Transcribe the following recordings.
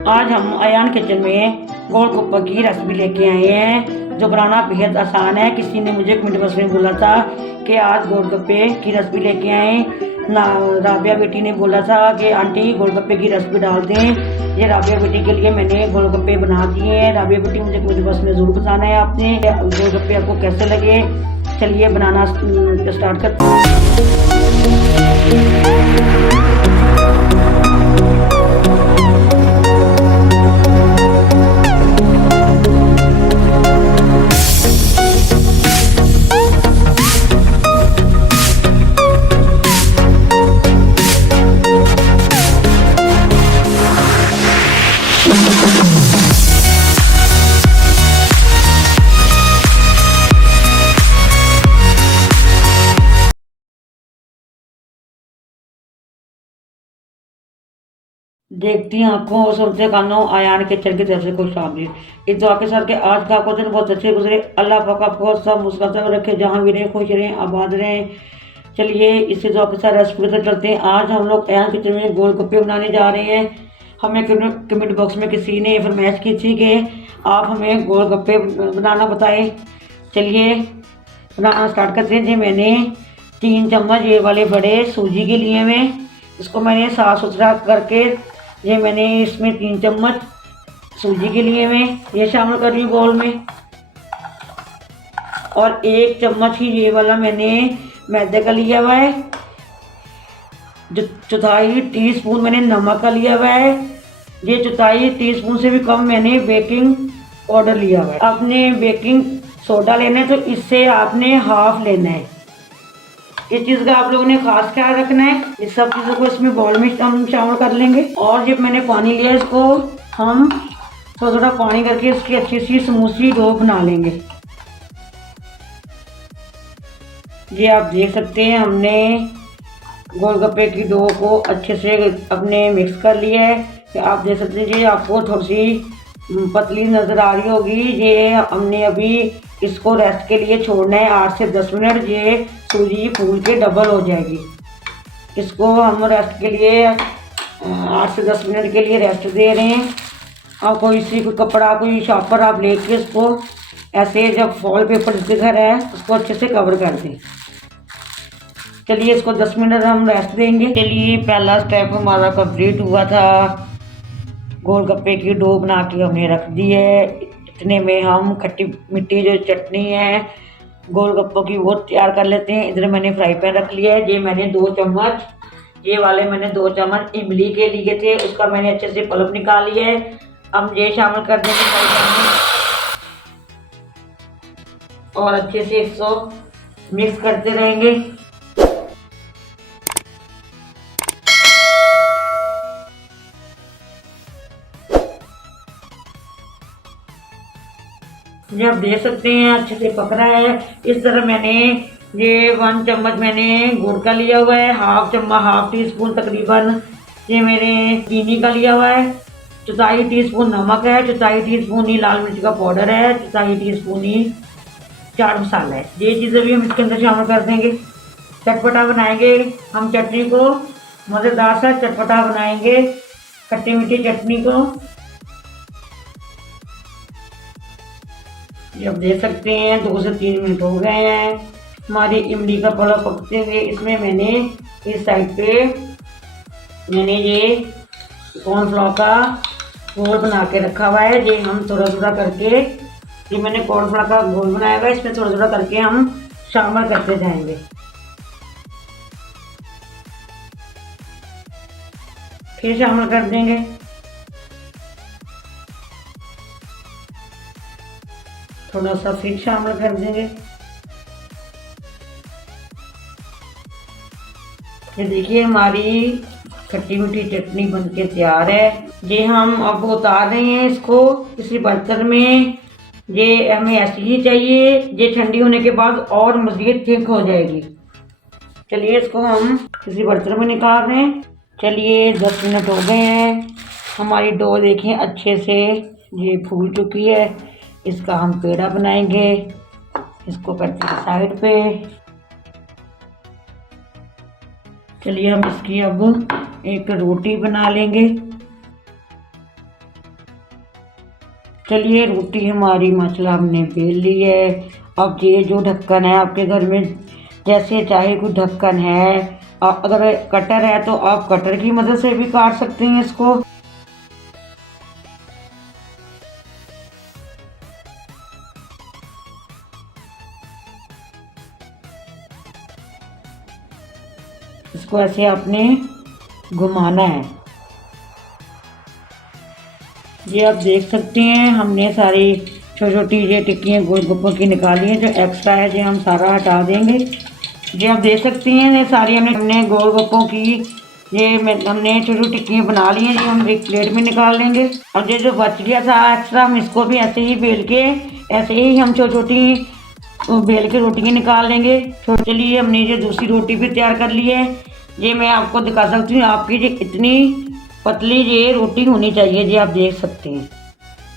आज हम अयान किचन में गोलगप्पा की रेसिपी लेके आए हैं जो बनाना बेहद आसान है। किसी ने मुझे कमेंट बॉक्स में बोला था कि आज गोलगप्पे की रेसिपी लेके आए ना। राबिया बेटी ने बोला था कि आंटी गोलगप्पे की रेसिपी डाल दें। ये राबिया बेटी के लिए मैंने गोलगप्पे बना दिए हैं। राबिया बेटी मुझे कमेंट बॉक्स में ज़रूर बताना है आपने गोलगप्पे आपको कैसे लगे। चलिए बनाना स्टार्ट करते हैं। देखती आंखों और सुनते कानों आयान के चल के तरफ से खुश आमदीद। इस दुआ के साथ के आज का आपको दिन बहुत अच्छे गुजरे। अल्लाह पाक आपको सब मुस्कुराते हुए रखे, जहाँ भी रहें खुश रहें आबाद रहें। चलिए इसी दुआ के साथ रेसिपी की तरफ चलते हैं। आज हम लोग आयान किचन में गोलगप्पे बनाने जा रहे हैं। हमें कमेंट बॉक्स में किसी ने फरमाइश की थी कि आप हमें गोलगप्पे बनाना बताएं। चलिए बनाना स्टार्ट करते हैं। जी मैंने 3 चम्मच ये वाले बड़े सूजी के लिए में इसको मैंने साफ़ सुथरा करके ये मैंने इसमें 3 चम्मच सूजी के लिए में ये शामिल कर रही हूँ बोल में। और 1 चम्मच ही ये वाला मैंने मैदे का लिया हुआ है। जो चौथाई टीस्पून मैंने नमक का लिया हुआ है। ये चौथाई टीस्पून से भी कम मैंने बेकिंग पाउडर लिया हुआ है। आपने बेकिंग सोडा लेना है तो इससे आपने हाफ लेना है। इस चीज़ का आप लोगों ने खास ख्याल रखना है। इस सब चीज़ों को इसमें बॉल में हम शामिल कर लेंगे। और जब मैंने पानी लिया इसको हम थोड़ा थोड़ा पानी करके इसकी अच्छी सी स्मूथ सी डो बना लेंगे। ये आप देख सकते हैं हमने गोलगप्पे की डो को अच्छे से अपने मिक्स कर लिया है। आप देख सकते हैं जी आपको थोड़ी सी पतली नज़र आ रही होगी। ये हमने अभी इसको रेस्ट के लिए छोड़ना है 8 से 10 मिनट। ये सूजी फूल के डबल हो जाएगी। इसको हम रेस्ट के लिए 8 से 10 मिनट के लिए रेस्ट दे रहे हैं। और कोई कपड़ा कोई शॉपर आप लेके इसको ऐसे जब फॉल पेपर जिसके घर है उसको अच्छे से कवर कर दें। चलिए इसको 10 मिनट हम रेस्ट देंगे। चलिए पहला स्टेप हमारा कंप्लीट हुआ था। गोलगप्पे की डो बना के हमने रख दी है। इतने में हम खट्टी मीठी जो चटनी है गोलगप्पों की वो तैयार कर लेते हैं। इधर मैंने फ्राई पैन रख लिया है। ये मैंने 2 चम्मच ये वाले मैंने 2 चम्मच इमली के लिए थे, उसका मैंने अच्छे से पल्प निकाल लिया है। अब ये शामिल कर देंगे फ्राई पैन में और अच्छे से इसको मिक्स करते रहेंगे। ये आप देख सकते हैं अच्छे से पक रहा है। इस तरह मैंने ये 1 चम्मच मैंने गुड़ का लिया हुआ है, हाफ टी स्पून तकरीबन ये मैंने चीनी का लिया हुआ है, चौथाई टीस्पून नमक है, चौथाई टीस्पून ही लाल मिर्च का पाउडर है, चौथाई टीस्पून ही चाट मसाला है। ये चीज़ें भी हम इसके अंदर शामिल कर देंगे। चटपटा बनाएंगे हम चटनी को, मज़ेदार सा चटपटा बनाएंगे खट्टी मीठी चटनी को। जब देख सकते हैं 2 से 3 मिनट हो गए हैं हमारी इमली का पल्प पकते हुए। इसमें मैंने इस साइड पे मैंने ये कॉर्नफ्लोर का घोल बना के रखा हुआ है। ये हम थोड़ा थोड़ा करके ये मैंने कॉर्नफ्लोर का घोल बनाया हुआ है, इसमें थोड़ा थोड़ा करके हम शामिल करते जाएंगे। फिर शामिल कर देंगे। थोड़ा सा फिर शामिल कर देंगे। ये देखिए हमारी खट्टी मीठी चटनी बनके तैयार है। ये हम अब उतार रहे हैं इसको किसी बर्तन में। ये हमें ऐसी ही चाहिए। ये ठंडी होने के बाद और मज़ीद थिक हो जाएगी। चलिए इसको हम किसी बर्तन में निकाल रहे हैं। चलिए 10 मिनट हो गए हैं। हमारी डो देखें अच्छे से ये फूल चुकी है। इसका हम पेड़ा बनाएंगे। इसको करते हैं साइड पे। चलिए हम इसकी अब एक रोटी बना लेंगे। चलिए रोटी हमारी माशाल्लाह हमने बेल ली है। अब ये जो ढक्कन है आपके घर में जैसे चाहे कोई ढक्कन है, अगर कटर है तो आप कटर की मदद से भी काट सकते हैं इसको। इसको ऐसे आपने घुमाना है। ये आप देख सकते हैं हमने सारी छोटी छोटी ये टिक्कियाँ गोलगप्पों की निकाली हैं। जो एक्स्ट्रा है जो हम सारा हटा देंगे। ये आप देख सकते हैं ये सारी हमने गोलगप्पों की हमने छोटी छोटी टिक्कियाँ बना ली हैं। ये हम एक प्लेट में निकाल लेंगे। अब ये जो बच गया था एक्स्ट्रा हम इसको भी ऐसे ही बेल के ऐसे ही हम छोटी छोटी बेल के रोटियाँ निकाल लेंगे। चलिए हमने ये दूसरी रोटी भी तैयार कर ली है। ये मैं आपको दिखा सकती हूँ। आपकी ये इतनी पतली ये रोटी होनी चाहिए। जी आप देख सकते हैं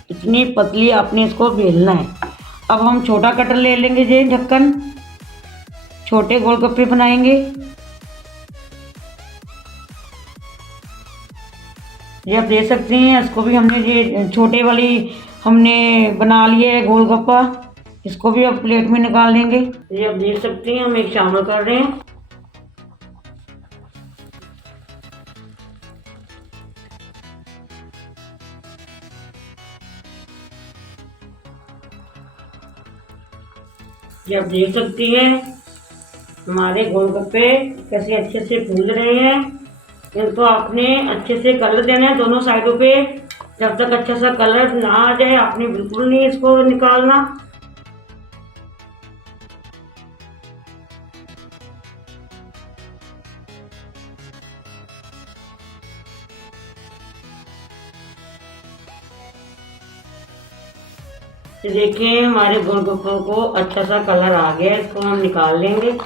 इतनी पतली आपने इसको बेलना है। अब हम छोटा कटर ले लेंगे। ये ढक्कन छोटे गोलगप्पे बनाएंगे। ये आप देख सकते हैं इसको भी हमने ये छोटे वाली हमने बना लिया है गोलगप्पा। इसको भी अब प्लेट में निकाल लेंगे। ये आप देख सकते हैं हम एक शामिल कर रहे हैं। ये आप देख सकती हैं हमारे गोलगप्पे कैसे अच्छे से फूल रहे हैं। इनको आपने अच्छे से कलर देना है दोनों साइडों पे। जब तक अच्छा सा कलर ना आ जाए आपने बिल्कुल नहीं इसको निकालना। तो देखिए हमारे गोलगप्पों को अच्छा सा कलर आ गया। इसको हम निकाल लेंगे।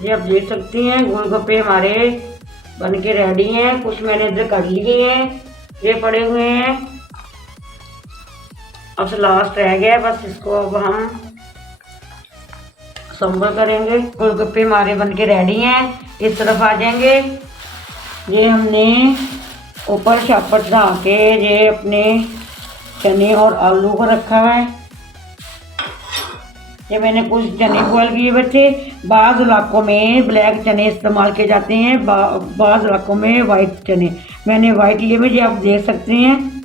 ये आप देख सकती हैं गोलगप्पे हमारे बन के रेडी हैं। कुछ मैंने इधर कर लिए हैं, ये पड़े हुए हैं। अब लास्ट रह गया बस इसको अब हम संभल करेंगे। गोलगप्पे हमारे बन के रेडी हैं। इस तरफ आ जाएंगे। ये हमने ऊपर छापर चढ़ा के ये अपने चने और आलू को रखा हुआ है। ये मैंने कुछ चने बॉयल किए बच्चे। बाज़ इलाकों में ब्लैक चने इस्तेमाल किए जाते हैं, बाज़ इलाकों में वाइट चने। मैंने वाइट लिए हुए, आप देख सकते हैं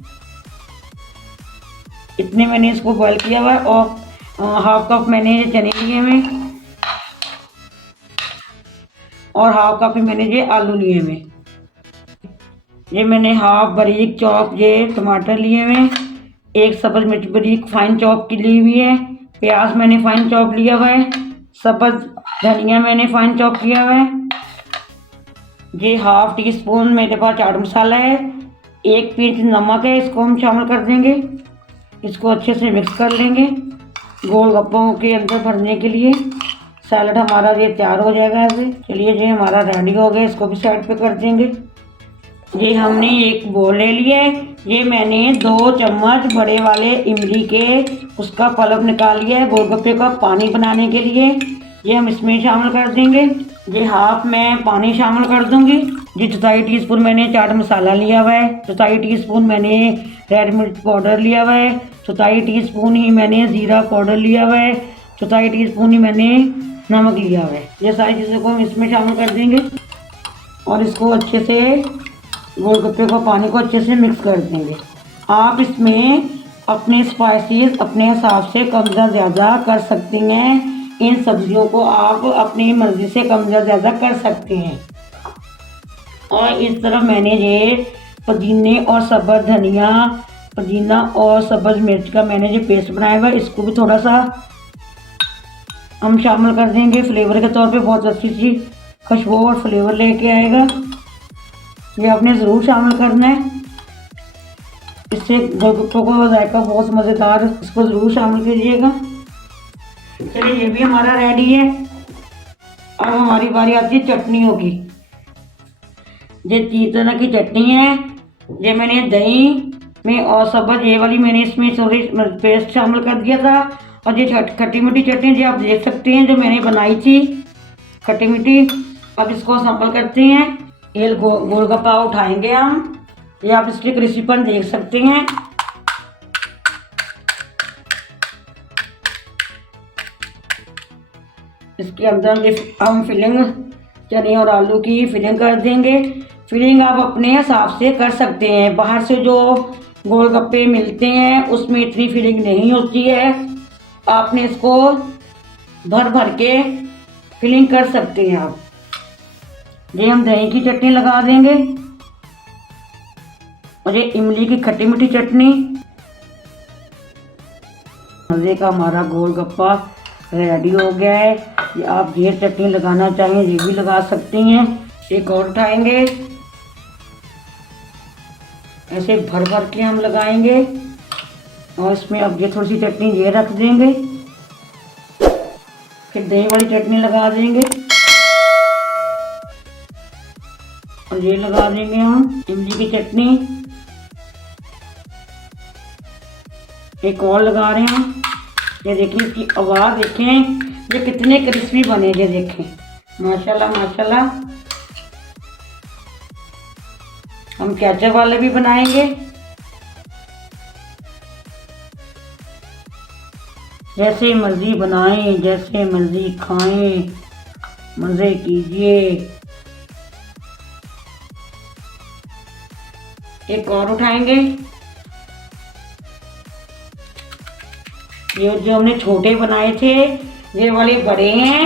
इतने मैंने इसको बॉयल किया हुआ है। और हाफ कप मैंने ये चने लिए हुए और हाफ कप मैंने ये आलू लिए हुए। ये मैंने हाफ बारीक चॉप ये टमाटर लिए हुए। एक सब्ज़ मिर्च बारीक फाइन चॉप की ली हुई है। प्याज मैंने फाइन चॉप लिया हुआ है। सब्ज़ धनिया मैंने फाइन चॉप किया हुआ है। ये हाफ टी स्पून मेरे पास चाट मसाला है। एक पिंच नमक है, इसको हम शामिल कर देंगे। इसको अच्छे से मिक्स कर लेंगे गोलगप्पों के अंदर भरने के लिए। सैलड हमारा ये तैयार हो जाएगा ऐसे। चलिए ये हमारा रेडी हो गया, इसको भी साइड पे कर देंगे। ये हमने एक बोल ले लिया है। ये मैंने 2 चम्मच बड़े वाले इमली के उसका पल्प निकाल लिया है गोलगप्पे का पानी बनाने के लिए। ये हम इसमें शामिल कर देंगे। ये हाफ मैं पानी शामिल कर दूंगी। ये 1/4 टीस्पून मैंने चाट मसाला लिया हुआ है। 1/4 टीस्पून मैंने रेड मिर्च पाउडर लिया हुआ है। 1/4 टीस्पून ही मैंने ज़ीरा पाउडर लिया हुआ है। 1/4 टीस्पून ही मैंने नमक लिया हुआ है। ये सारी चीज़ों को हम इसमें शामिल कर देंगे और इसको अच्छे से गोलगप्पे को पानी को अच्छे से मिक्स कर देंगे। आप इसमें अपने स्पाइसेस अपने हिसाब से कम या ज़्यादा कर सकते हैं। इन सब्जियों को आप अपनी मर्ज़ी से कम या ज़्यादा कर सकते हैं। और इस तरफ मैंने ये पुदीने और सब्ज़ धनिया, पुदीना और सब्ज़ मिर्च का मैंने जो पेस्ट बनाया हुआ है इसको भी थोड़ा सा हम शामिल कर देंगे फ्लेवर के तौर पे। बहुत अच्छी सी खुशबू और फ्लेवर लेके आएगा। ये आपने ज़रूर शामिल करना है। इससे गोलगप्पों का जायका बहुत मज़ेदार, इसको ज़रूर शामिल कीजिएगा। चलिए ये भी हमारा रेडी है। अब हमारी बारी आती है चटनियों की। ये 3 तरह की चटनी है। ये मैंने दही में और सब्ज ये वाली मैंने इसमें थोड़ी पेस्ट शामिल कर दिया था। और ये खट्टी मीठी चटनी जो आप देख सकते हैं जो मैंने बनाई थी खट्टी मीठी। अब इसको सैंपल करते हैं। ये गोलगप्पा उठाएंगे हम। ये आप इसकी क्रिस्पीपन देख सकते हैं। इसके अंदर हम फिलिंग चने और आलू की फिलिंग कर देंगे। फिलिंग आप अपने हिसाब से कर सकते हैं। बाहर से जो गोलगप्पे मिलते हैं उसमें इतनी फिलिंग नहीं होती है। आपने इसको भर भर के फिलिंग कर सकते हैं आप। ये हम दही की चटनी लगा देंगे और ये इमली की खट्टी मीठी चटनी। मज़े का हमारा गोलगप्पा रेडी हो गया है। ये आप ये चटनी लगाना चाहें ये भी लगा सकती हैं। एक और उठाएंगे, ऐसे भर भर के हम लगाएंगे और इसमें अब ये थोड़ी सी चटनी ये रख देंगे। फिर दही वाली चटनी लगा देंगे और ये लगा देंगे हम इमली की चटनी। एक और लगा रहे हैं। ये देखिए इसकी आवाज़ देखें, ये कितने क्रिस्पी बनेंगे देखें। माशाल्लाह माशाल्लाह। हम केचप वाले भी बनाएंगे। जैसे मर्जी बनाएं, जैसे मर्जी खाएं, मज़े कीजिए। एक और उठाएंगे। ये जो हमने छोटे बनाए थे ये वाले बड़े हैं।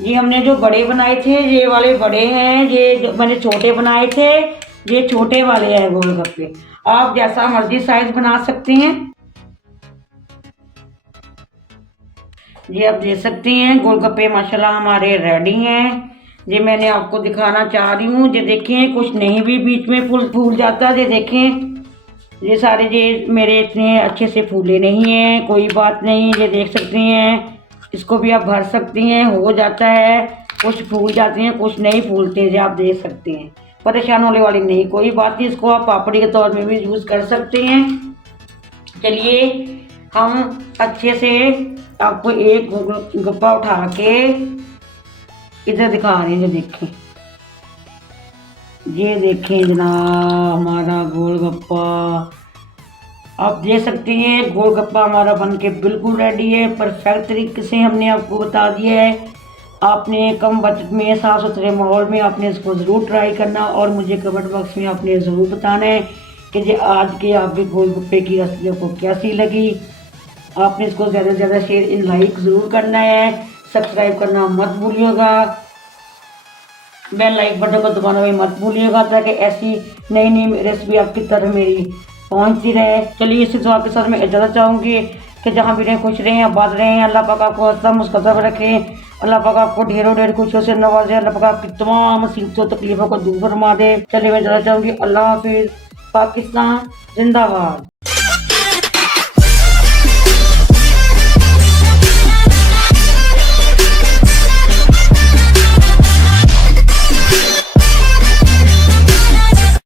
ये हमने जो बड़े बनाए थे ये वाले बड़े हैं। ये जो मैंने छोटे बनाए थे ये छोटे वाले हैं गोलगप्पे। आप जैसा मर्जी साइज बना सकते हैं। ये आप देख सकते हैं गोलगप्पे माशाल्लाह हमारे रेडी हैं। ये मैंने आपको दिखाना चाह रही हूँ। ये देखें कुछ नहीं भी बीच में फूल जाता। ये देखें ये सारे ये मेरे इतने अच्छे से फूले नहीं हैं, कोई बात नहीं। ये देख सकते हैं इसको भी आप भर सकती हैं, हो जाता है। कुछ फूल जाते हैं कुछ नहीं फूलते। ये आप देख सकते हैं, परेशान होने वाली नहीं कोई बात नहीं। इसको आप पापड़ी के तौर में भी यूज़ कर सकते हैं। चलिए हम अच्छे से आपको एक गोलगप्पा उठा के इधर दिखा रहे हैं। ये देखें जनाब हमारा गोलगप्पा। आप देख सकते हैं गोलगप्पा हमारा बनके बिल्कुल रेडी है। परफेक्ट तरीके से हमने आपको बता दिया है। आपने कम बजट में साफ़ सुथरे माहौल में आपने इसको ज़रूर ट्राई करना और मुझे कमेंट बॉक्स में आपने ज़रूर बताना है कि जो आज के आपके गोलगप्पे की रेसिपी आपको कैसी लगी। आपने इसको ज़्यादा से ज़्यादा शेयर लाइक ज़रूर करना है। सब्सक्राइब करना मत भूलिएगा। बेल लाइक बटन को दबाना भी मत भूलिएगा ताकि ऐसी नई नई रेसिपी आपकी तरफ मेरी पहुंचती रहे। चलिए इसी दुआ के साथ मैं इजाज़त चाहूँगी कि जहाँ भी रहें खुश रहें, आबाद रहें। अल्लाह पाक आपको हंसता मुस्कुराता रखें। अल्लाह पाक आपको ढेरों ढेर खुशियों से नवाजे। अल्लाह पाक आपकी तमाम मुसीबतों तकलीफ़ों को दूर फरमा दे। चलिए मैं इजाज़त चाहूँगी। अल्लाह हाफिज़। पाकिस्तान जिंदाबाद।